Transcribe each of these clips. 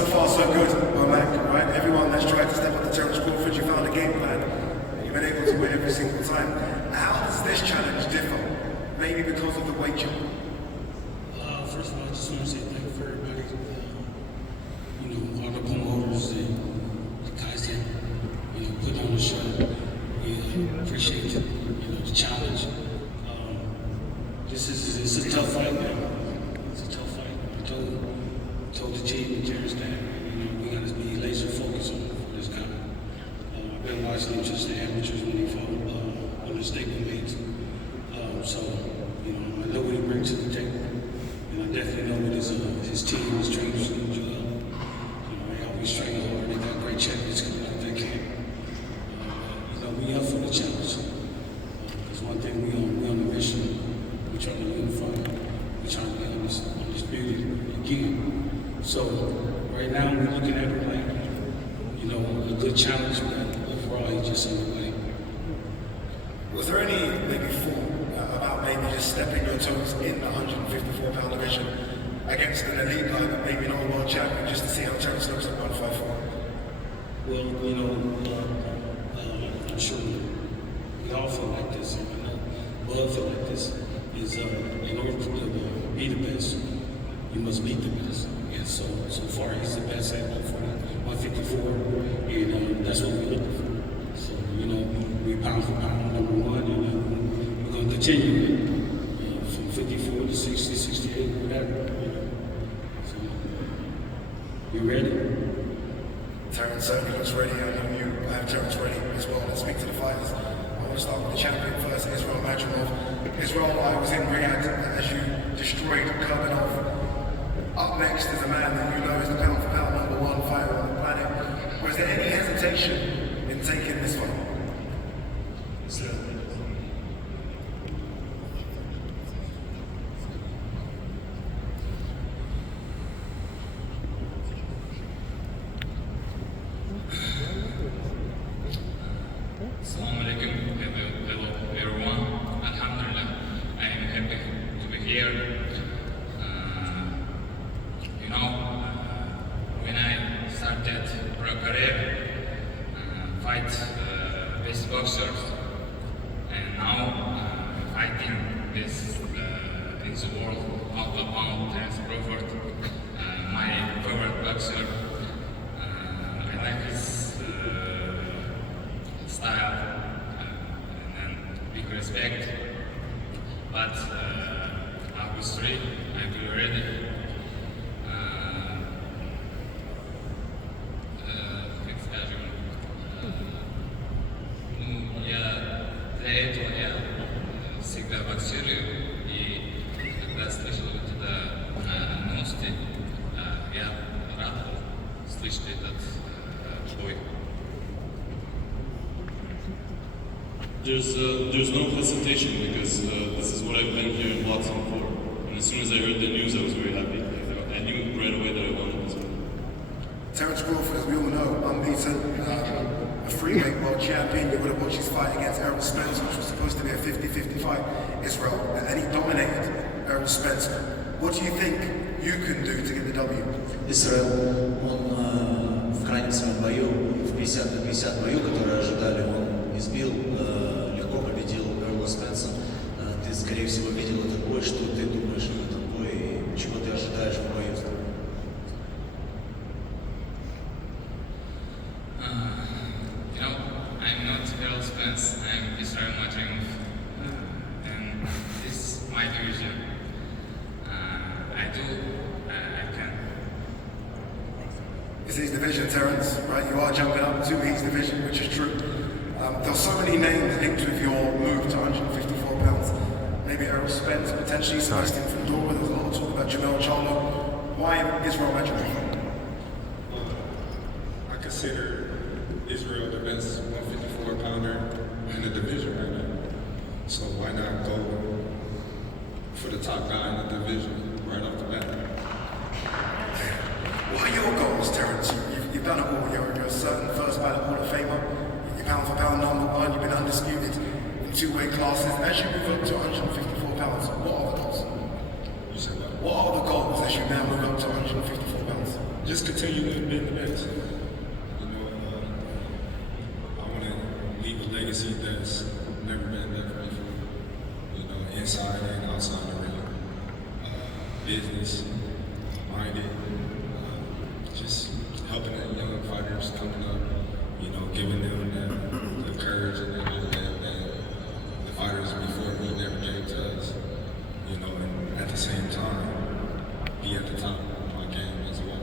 So far, so good, Mac, right? Everyone that's tried to step up to Terence Crawford, you found a game plan. You've been able to win every single time. How does this challenge differ? Maybe because of the weight jump? First of all, I just want to say thank you for everybody. All the promoters and the guys that, put on the show. We appreciate the challenge. It's a tough fight, man. It's a tough fight. I told the team and Terrence that, we got to be laser focused on this guy. I've been watching him since the amateurs when he fought on the statement weights. So, I know what he brings to the table. And I definitely know what his team, his trainers do well. They always train hard. They got great champions coming out of that camp. We up for the challenge. There's one thing we on the mission. We're trying to unify. We're trying to be undisputed again. So right now we're looking at it like, a good challenge, but overall he's just in the way. Was there any maybe thought about maybe just stepping your toes in the 154-pound division against an elite guy, but maybe not a world champion, just to see how Terence looks at 154? Well, I'm sure we all feel like this, and I know Bud feel like this, is in order to be the best, you must beat the best. And so far he's the best at 154, and that's what we're looking for. So, we pound for pound number one, and we're going to continue from 54 to 60, 68, whatever. So, you ready? Terence certainly looks ready. I know you have Terence ready as well. Let's speak to the fighters. I want to start with the champion first, Israel Madrimov. Israel, I was in Riyadh as you destroyed Kurbanov. Up next is a man that you know is the pound-for-pound #1 fighter on the planet. Was there any hesitation in taking this fight? Assalamu alaikum, hello everyone. Alhamdulillah, I am happy to be here. When I started pro career, fight best boxers, and now fighting this in the world out of pound Terence Crawford, my favorite boxer. I like his style and big respect, but August 3, I will be ready. Я для этого всегда боксирую, и когда слышал это новости, я рад слышать этот бой. There's no hesitation because this is what I've been hearing boxing for. And as soon as I heard the news, I was very happy. I knew right away that I wanted this. Terence Crawford, as we all know, unbeaten, a free-weight world champion. You would have watched his fight against Errol Spence, which was supposed to be a 50-50 fight, Israel, and then he dominated Errol Spence. What do you think you can do to get the W? Израиль, он в крайнем своем бою, в 50 на 50 бою, который ожидали, он избил, легко победил Эрла Спенса. Ты, скорее всего, видел этот бой. Что ты думаешь об этом бое и чего ты ожидаешь в бою? I'm not Errol Spence, I'm Israel Madrimov, and this is my division. I can. It's his division, Terence, right? You are jumping up to his division, which is true. There's so many names linked with your move to 154 pounds. Maybe Errol Spence, potentially Sebastian Fundora. There's a lot of talk about Jamel Charlo. Why Israel Madrimov? I consider Israel the best 154-pounder in the division right now. So why not go for the top guy in the division right off the bat? What are your goals, Terence? You've done it all. You're a certain first ballot Hall of Famer. You're pound-for-pound #1. You've been undisputed in two-weight classes. As you move up to 154 pounds, what are the goals? You said what? What are the goals as you now move up to 154 pounds? just continue being the best. You know, I want to leave a legacy that's never been left before. You know, inside and outside the ring. Business minded, just helping the young fighters coming up. You know, giving them the courage and the outlet that the fighters before me never gave to us. You know, and at the same time, be at the top of my game as well.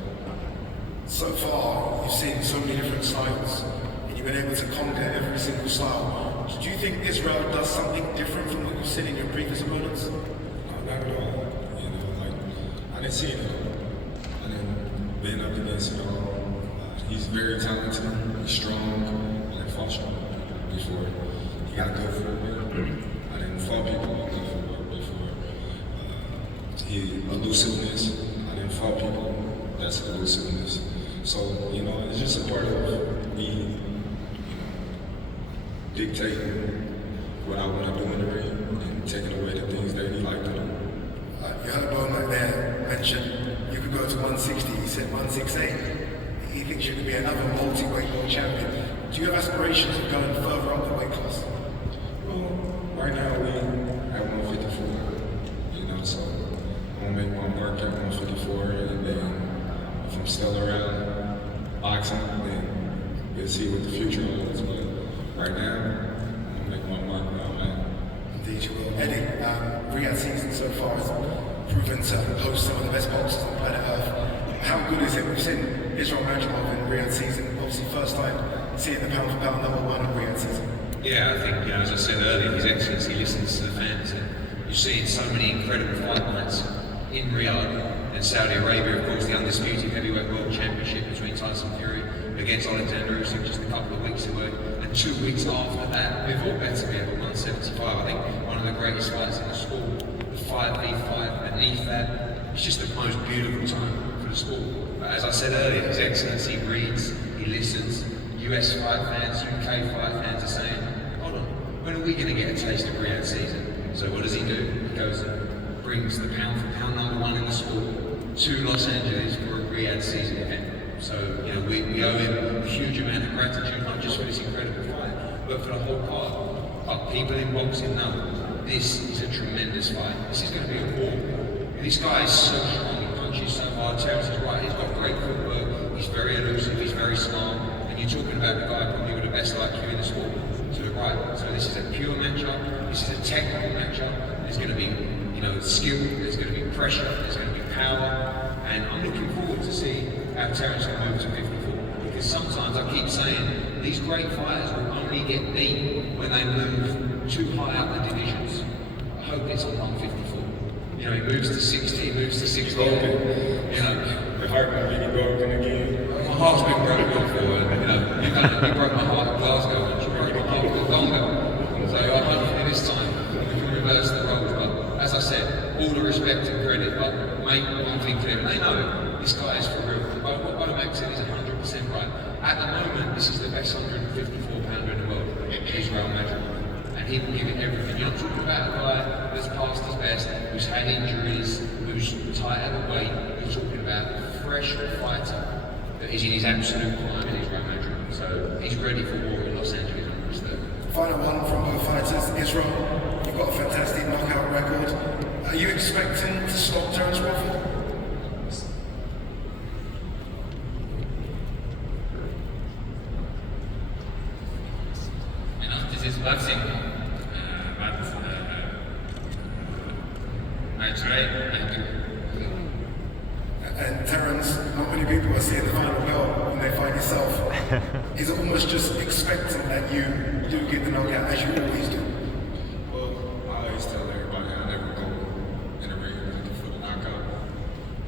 So far, you've seen so many different styles, and you've been able to conquer every single style. Do you think Israel does something different from what you've seen in your previous opponents? No, not at all. You know, like, I didn't see it all. I didn't been up against it all. He's very talented, he's strong. I didn't fought strong before. He got good footwork. I didn't fought people with good footwork before. Elusiveness. I didn't fought people that's elusiveness. So, you know, it's just a part of me, you know, dictating what I want to do in the ring and taking away the things that he liked to do. You heard Bowman there mention you could go to 160, he said 168. He thinks you could be another multi-weight world champion. Do you have aspirations of going further up the weight class? Well, right now we at 154, you know, so I'm gonna make my mark at 154, and then if I'm still around boxing, then we'll see what the future holds. But right now, I'm gonna make my mark where I'm at. Indeed you will. Eddie, Riyadh season so far has proven to host some of the best boxers on planet Earth. How good is it? We've seen Israel Madrimov in Riyadh season, obviously first time seeing the pound for pound number one in Riyadh season. Yeah, I think, you know, as I said earlier, His Excellency listens to the fans, and you've seen so many incredible fight nights in Riyadh and Saudi Arabia. Of course, the undisputed heavyweight world championship between Tyson Fury against Alexander Usyk just a couple of weeks ago, and 2 weeks after that, we've all better be at 175. I think one of the greatest fights in the sport, the 5v5 beneath that, it's just the most beautiful time for the sport. But as I said earlier, His Excellency reads, he listens. US fight fans, UK fight fans are saying, hold on, when are we going to get a taste of Riyadh season? So what does he do? He goes and brings the pound for pound number one in the sport to Los Angeles for a Riyadh season event. So, you know, we owe him a huge amount of gratitude, not just for this incredible fight, but for the whole card. But people in boxing know this is a tremendous fight. This is going to be a war. This guy is so strong, he punches so hard. Terence is right, he's got great footwork, he's very elusive, he's very smart. And you're talking about the guy probably with the best IQ in the sport to the right. So this is a pure matchup, this is a technical matchup. There's going to be, you know, skill, there's going to be pressure, there's going to be power. And I'm looking forward to see how Terence can move to 54. Because sometimes I keep saying these great fighters will only get beat when they move too high up the divisions. I hope it's on 154. You know, he moves to 60, he moves to 60. You know, The heart might be broken again. my heart's been broken before. You know, you broke my heart in Glasgow, and you broke my heart in Congo. So I hopefully this time we can reverse the roles. But as I said, all the respect and credit, but make one thing clear. They know this guy is for real. What Max said is 100% right. At the moment, this is the best 154 pounder in the world, Israel Madrimov. And he will give it everything. You're not talking about a guy that's past his best, who's had injuries, who's tight at the weight. You're talking about a fresh fighter that is in his absolute prime in Israel Madrimov. So he's ready for war in Los Angeles on August 3rd. Final one from both fighters. Israel, you've got a fantastic knockout record. Are you expecting to stop Terence Crawford? You know, this is boxing, but I try and do. And Terence, not many people are seeing the final bell when they fight yourself. Is it almost just expecting that you do get the knockout as you always do? Well, I always tell everybody I never go in the ring looking for the knockout.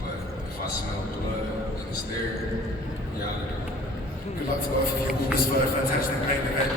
But if I smell blood and it's there, yeah, I do. Good luck to both of you. August 3rd, fantastic main event.